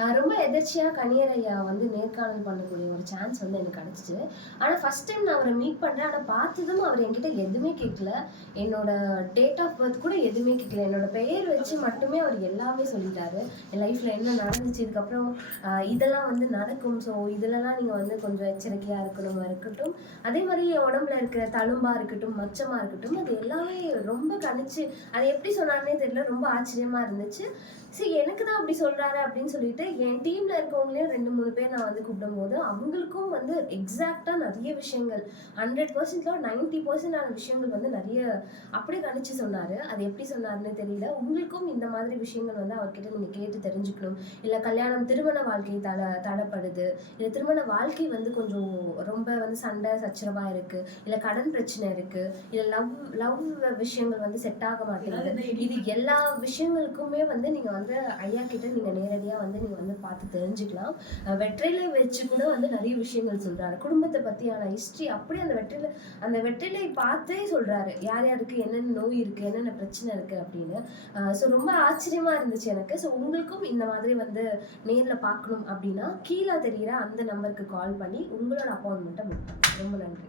ரொம்ப எதர்ச்சியா கணியர் ஐயா வந்து நேர்காணல் பண்ணக்கூடிய ஒரு சான்ஸ் வந்து எனக்கு கிடைச்சுச்சு. ஆனா ஃபர்ஸ்ட் டைம் நான் அவர மீட் பண்றேன். ஆனா பார்த்ததும் அவர் என்கிட்ட எதுவுமே கேட்கல. என்னோட டேட் ஆஃப் பர்த் கூட எதுவுமே கேட்கல. என்னோட பெயர் வச்சு மட்டுமே அவர் எல்லாமே சொல்லிட்டாரு. என் லைஃப்ல என்ன நடந்துச்சு, இதுக்கப்புறம் இதெல்லாம் வந்து நடக்கும். ஸோ இதுலலாம் நீங்க வந்து கொஞ்சம் எச்சரிக்கையா இருக்கட்டும். அதே மாரி என் உடம்புல இருக்கிற தழும்பா இருக்கட்டும், மச்சமா இருக்கட்டும், அது எல்லாமே ரொம்ப கணிச்சு அது எப்படி சொன்னாருன்னே தெரியல. ரொம்ப ஆச்சரியமா இருந்துச்சு. சரி எனக்கு தான் அப்படி சொல்றாரு அப்படின்னு சொல்லிட்டு என் டீம்ல இருக்கவங்களே 2, 3 பேர் நான் வந்து கூப்பிடும்போது அவங்களுக்கும் வந்து எக்ஸாக்டா நிறைய விஷயங்கள் 100%ல 90% ஆன விஷயங்கள் வந்து நிறைய அப்படியே கணிச்சு சொன்னாரு. அது எப்படி சொன்னாருன்னு தெரியல. உங்களுக்கும் இந்த மாதிரி விஷயங்கள் வந்து அவர்கிட்ட நீங்க கேட்டு தெரிஞ்சுக்கணும். இல்ல திருமண வாழ்க்கை தடைப்படுது. இல்ல திருமண வாழ்க்கை வந்து கொஞ்சம் ரொம்ப வந்து சண்டை சச்சரவா இருக்கு. இல்ல கடன் பிரச்சனை இருக்கு. இல்ல லவ் லவ் விஷயங்கள் வந்து செட் ஆக மாட்டேங்குது. இது எல்லா விஷயங்களுக்குமே வந்து நீங்க வந்து ஐயா கிட்ட நீங்க நேரடியா வந்து நீங்க வந்து பார்த்து தெரிஞ்சுக்கலாம். வெற்றிலை வச்சு கூட வந்து நிறைய விஷயங்கள் சொல்றாரு. குடும்பத்தை பத்தியான ஹிஸ்டரி அப்படியே அந்த வெற்றிலை பார்த்தே சொல்றாரு. யார் யாருக்கு என்னென்ன நோய் இருக்கு, என்னென்ன பிரச்சனை இருக்கு அப்படின்னு. ஸோ ரொம்ப ஆச்சரியமா இருந்துச்சு எனக்கு. ஸோ உங்களுக்கும் இந்த மாதிரி வந்து நேர்ல பார்க்கணும் அப்படின்னா கீழே தெரிகிற அந்த நம்பருக்கு கால் பண்ணி உங்களோட அப்பாயின்மெண்ட்டை புக் பண்ணுங்க. ரொம்ப நன்றி.